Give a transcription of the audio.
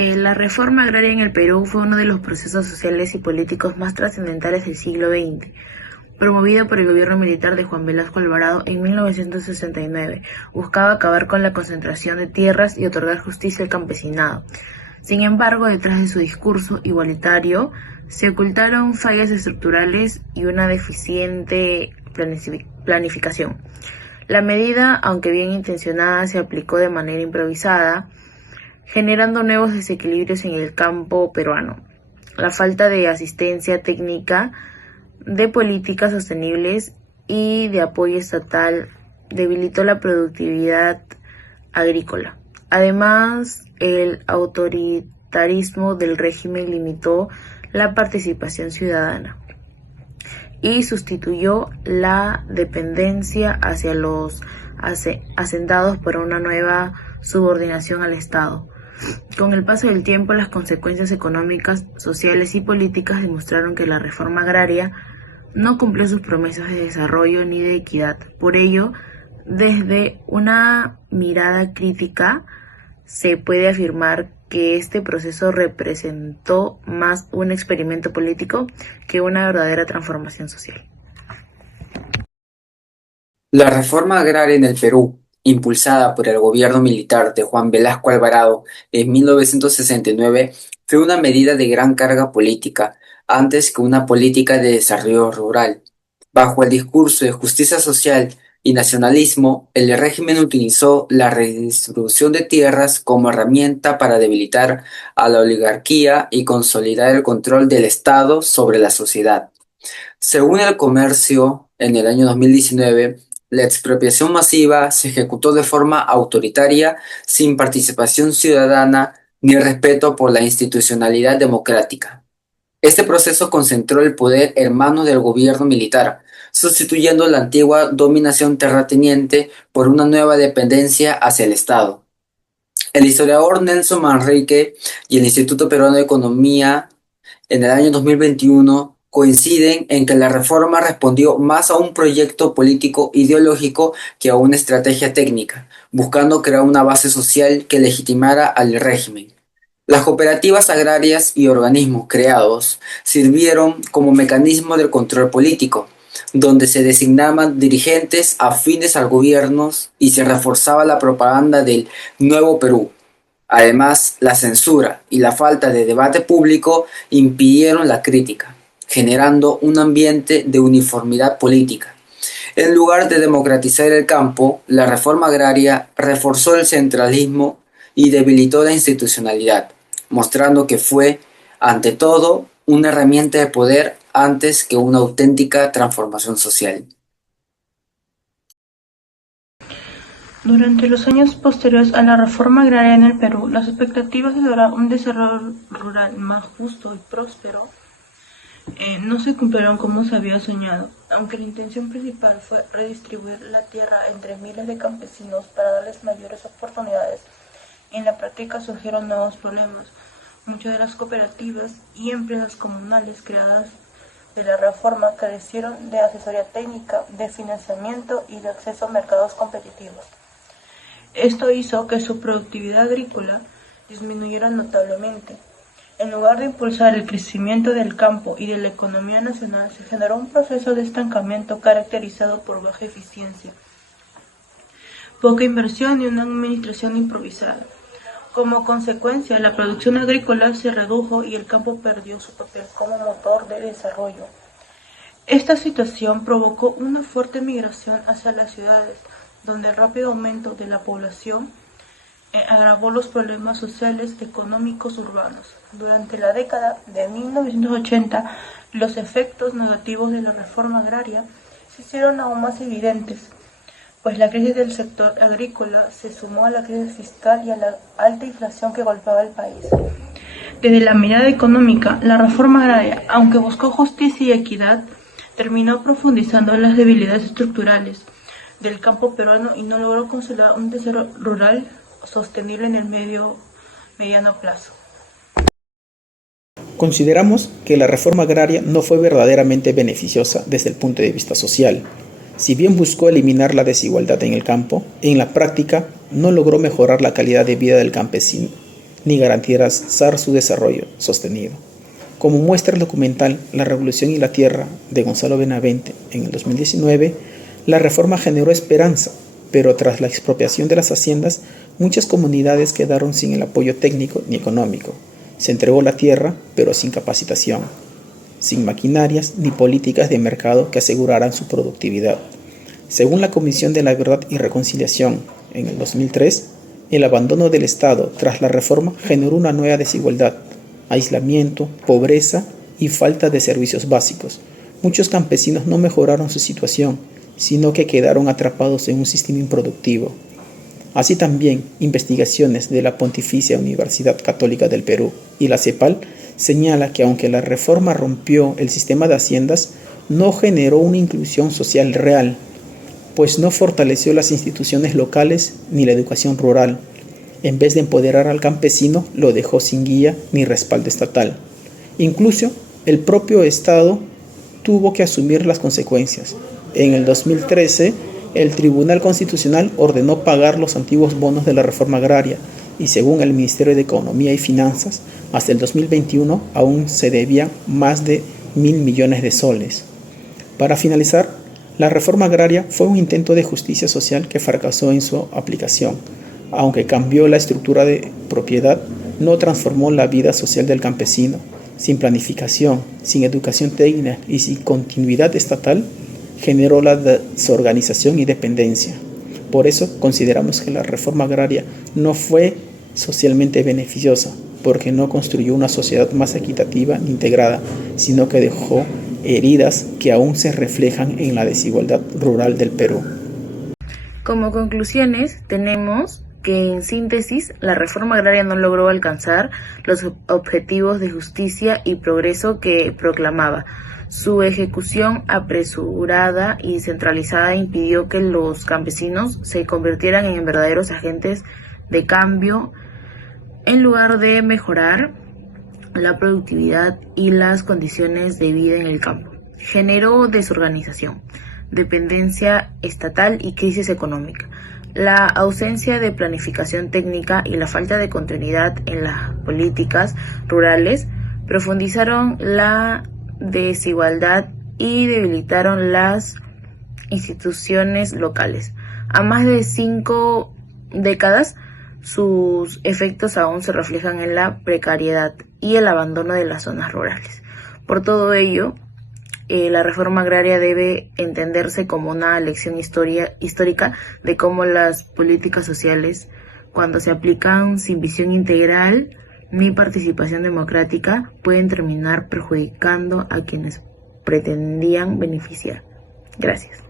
La reforma agraria en el Perú fue uno de los procesos sociales y políticos más trascendentales del siglo XX, promovida por el gobierno militar de Juan Velasco Alvarado en 1969. Buscaba acabar con la concentración de tierras y otorgar justicia al campesinado. Sin embargo, detrás de su discurso igualitario se ocultaron fallas estructurales y una deficiente planificación. La medida, aunque bien intencionada, se aplicó de manera improvisada, generando nuevos desequilibrios en el campo peruano. La falta de asistencia técnica, de políticas sostenibles y de apoyo estatal debilitó la productividad agrícola. Además, el autoritarismo del régimen limitó la participación ciudadana y sustituyó la dependencia hacia los hacendados por una nueva subordinación al Estado. Con el paso del tiempo, las consecuencias económicas, sociales y políticas demostraron que la reforma agraria no cumplió sus promesas de desarrollo ni de equidad. Por ello, desde una mirada crítica, se puede afirmar que este proceso representó más un experimento político que una verdadera transformación social. La reforma agraria en el Perú, impulsada por el gobierno militar de Juan Velasco Alvarado en 1969, fue una medida de gran carga política, antes que una política de desarrollo rural. Bajo el discurso de justicia social y nacionalismo, el régimen utilizó la redistribución de tierras como herramienta para debilitar a la oligarquía y consolidar el control del Estado sobre la sociedad. Según el Comercio, en el año 2019, la expropiación masiva se ejecutó de forma autoritaria, sin participación ciudadana ni respeto por la institucionalidad democrática. Este proceso concentró el poder en manos del gobierno militar, sustituyendo la antigua dominación terrateniente por una nueva dependencia hacia el Estado. El historiador Nelson Manrique y el Instituto Peruano de Economía en el año 2021 coinciden en que la reforma respondió más a un proyecto político ideológico que a una estrategia técnica, buscando crear una base social que legitimara al régimen. Las cooperativas agrarias y organismos creados sirvieron como mecanismo de control político, donde se designaban dirigentes afines al gobierno y se reforzaba la propaganda del Nuevo Perú. Además, la censura y la falta de debate público impidieron la crítica, generando un ambiente de uniformidad política. En lugar de democratizar el campo, la reforma agraria reforzó el centralismo y debilitó la institucionalidad, mostrando que fue, ante todo, una herramienta de poder antes que una auténtica transformación social. Durante los años posteriores a la reforma agraria en el Perú, las expectativas de lograr un desarrollo rural más justo y próspero no se cumplieron como se había soñado, aunque la intención principal fue redistribuir la tierra entre miles de campesinos para darles mayores oportunidades. En la práctica surgieron nuevos problemas. Muchas de las cooperativas y empresas comunales creadas de la reforma carecieron de asesoría técnica, de financiamiento y de acceso a mercados competitivos. Esto hizo que su productividad agrícola disminuyera notablemente. En lugar de impulsar el crecimiento del campo y de la economía nacional, se generó un proceso de estancamiento caracterizado por baja eficiencia, poca inversión y una administración improvisada. Como consecuencia, la producción agrícola se redujo y el campo perdió su papel como motor de desarrollo. Esta situación provocó una fuerte migración hacia las ciudades, donde el rápido aumento de la población agravó los problemas sociales y económicos urbanos. Durante la década de 1980, los efectos negativos de la reforma agraria se hicieron aún más evidentes, pues la crisis del sector agrícola se sumó a la crisis fiscal y a la alta inflación que golpeaba el país. Desde la mirada económica, la reforma agraria, aunque buscó justicia y equidad, terminó profundizando en las debilidades estructurales del campo peruano y no logró consolidar un desarrollo rural sostenible en el mediano plazo. Consideramos que la reforma agraria no fue verdaderamente beneficiosa desde el punto de vista social. Si bien buscó eliminar la desigualdad en el campo, en la práctica no logró mejorar la calidad de vida del campesino, ni garantizar su desarrollo sostenido. Como muestra el documental La Revolución y la Tierra de Gonzalo Benavente en el 2019, la reforma generó esperanza, pero tras la expropiación de las haciendas, muchas comunidades quedaron sin el apoyo técnico ni económico. Se entregó la tierra, pero sin capacitación, sin maquinarias ni políticas de mercado que aseguraran su productividad. Según la Comisión de la Verdad y Reconciliación, en el 2003, el abandono del Estado tras la reforma generó una nueva desigualdad, aislamiento, pobreza y falta de servicios básicos. Muchos campesinos no mejoraron su situación, sino que quedaron atrapados en un sistema improductivo. Así también, investigaciones de la Pontificia Universidad Católica del Perú y la CEPAL señala que aunque la reforma rompió el sistema de haciendas, no generó una inclusión social real, pues no fortaleció las instituciones locales ni la educación rural. En vez de empoderar al campesino, lo dejó sin guía ni respaldo estatal. Incluso el propio Estado tuvo que asumir las consecuencias. En el 2013, el Tribunal Constitucional ordenó pagar los antiguos bonos de la reforma agraria y según el Ministerio de Economía y Finanzas, hasta el 2021 aún se debían más de 1.000 millones de soles. Para finalizar, la reforma agraria fue un intento de justicia social que fracasó en su aplicación. Aunque cambió la estructura de propiedad, no transformó la vida social del campesino. Sin planificación, sin educación técnica y sin continuidad estatal, generó la desorganización y dependencia. Por eso consideramos que la reforma agraria no fue socialmente beneficiosa, porque no construyó una sociedad más equitativa e integrada, sino que dejó heridas que aún se reflejan en la desigualdad rural del Perú. Como conclusiones, tenemos que en síntesis, la reforma agraria no logró alcanzar los objetivos de justicia y progreso que proclamaba. Su ejecución apresurada y centralizada impidió que los campesinos se convirtieran en verdaderos agentes de cambio en lugar de mejorar la productividad y las condiciones de vida en el campo. Generó desorganización, dependencia estatal y crisis económica. La ausencia de planificación técnica y la falta de continuidad en las políticas rurales profundizaron la desigualdad y debilitaron las instituciones locales. A más de 5 décadas, sus efectos aún se reflejan en la precariedad y el abandono de las zonas rurales. Por todo ello, la reforma agraria debe entenderse como una lección histórica de cómo las políticas sociales, cuando se aplican sin visión integral ni participación democrática, pueden terminar perjudicando a quienes pretendían beneficiar. Gracias.